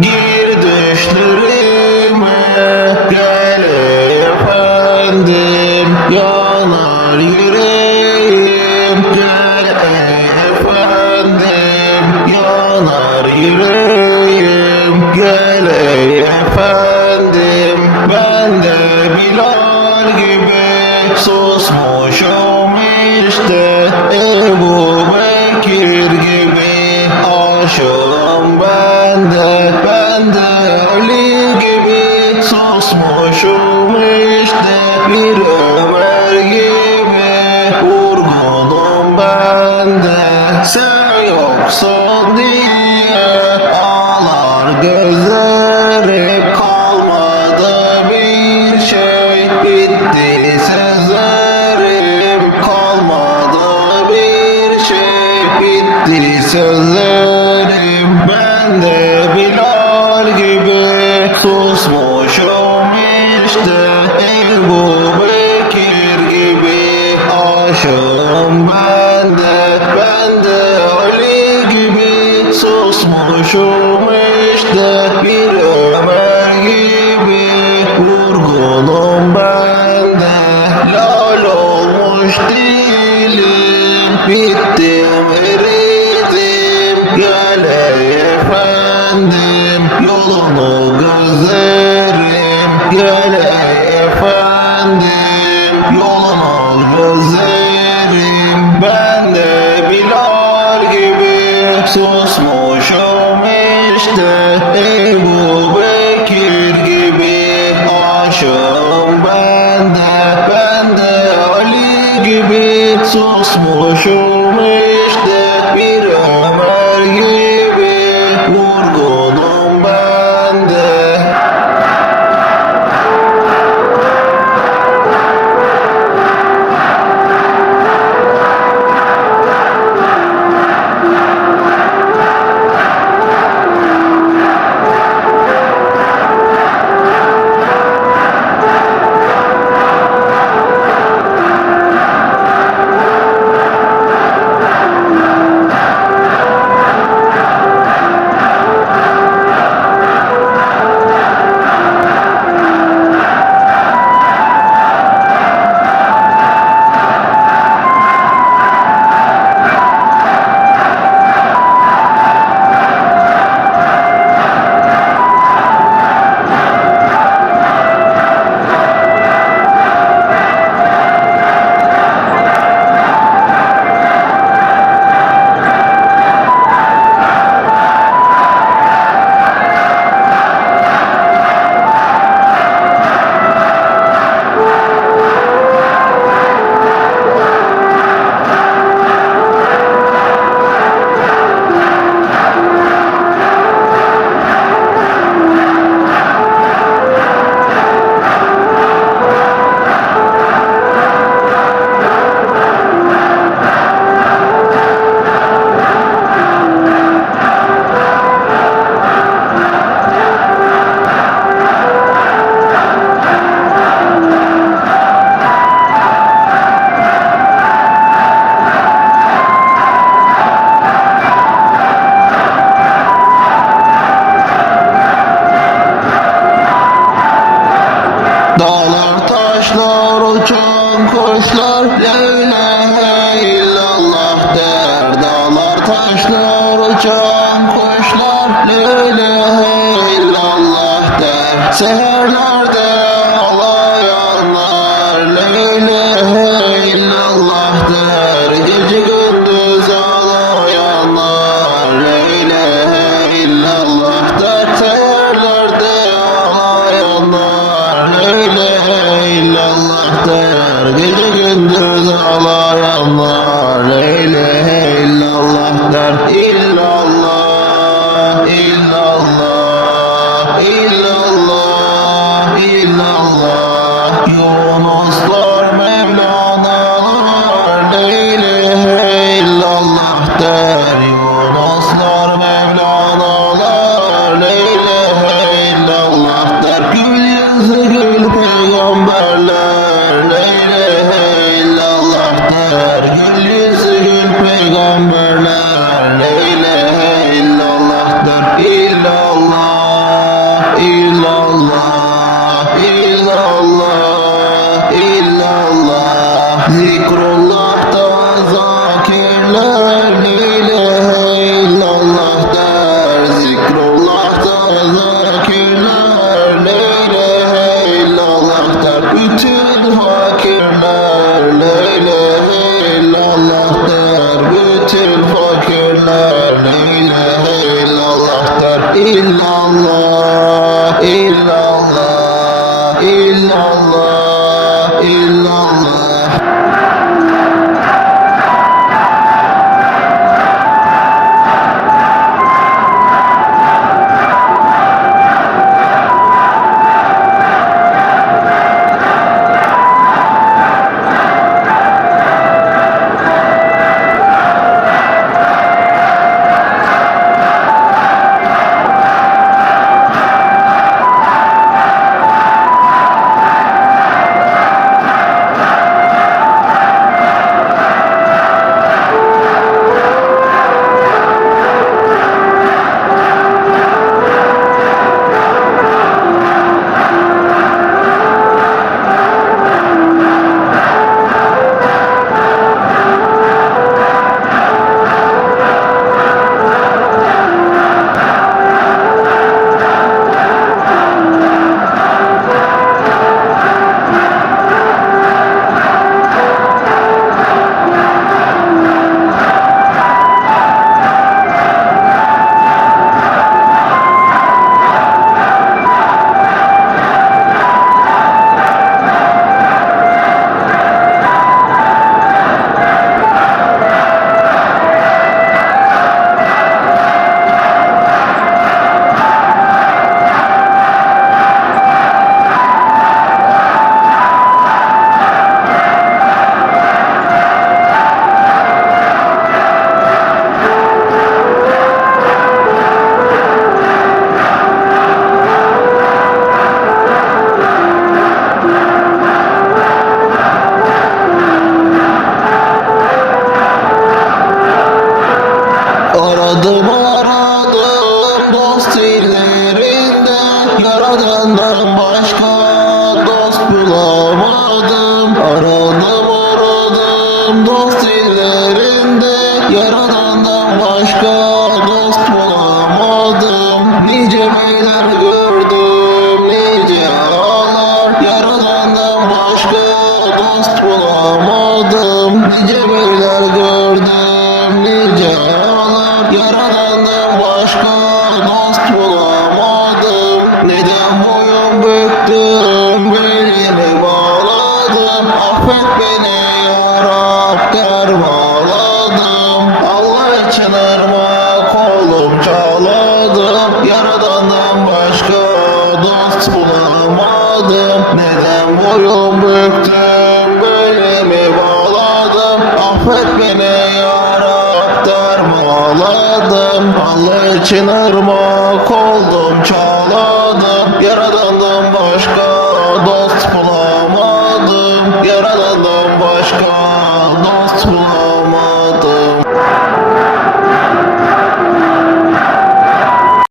Gir düşlerime gel efendim. Yanar yüreğim gel efendim. Yanar yüreğim gel efendim. Ben de Bilal gibi susmuşum işte. Ebu Bekir gibi aşığım Bir Ömer gibi vurgunum ben de. Sen yoksun diye ağlar gözlerim Kalmadı bir şey bitti sözlerim. Kalmadı bir şey bitti sözlerim. Ben beat. Uçan kuşlar la ilahe illallah der. Dağlar taşlar uçan kuşlar la ilahe illallah der. Seherler Allah ya Allah La ilahe illallah der. Allah'ın إلا الله Yaradandan başka dost bulamadım. Neden boyun büktüm belini bağladım? Affet beni yarab derm ağladım Allah için ırmak çaladım. Yaradandan başka dost bulamadım. Neden boyun büktüm belimi bağladım? Affet için ırmak oldum çaladım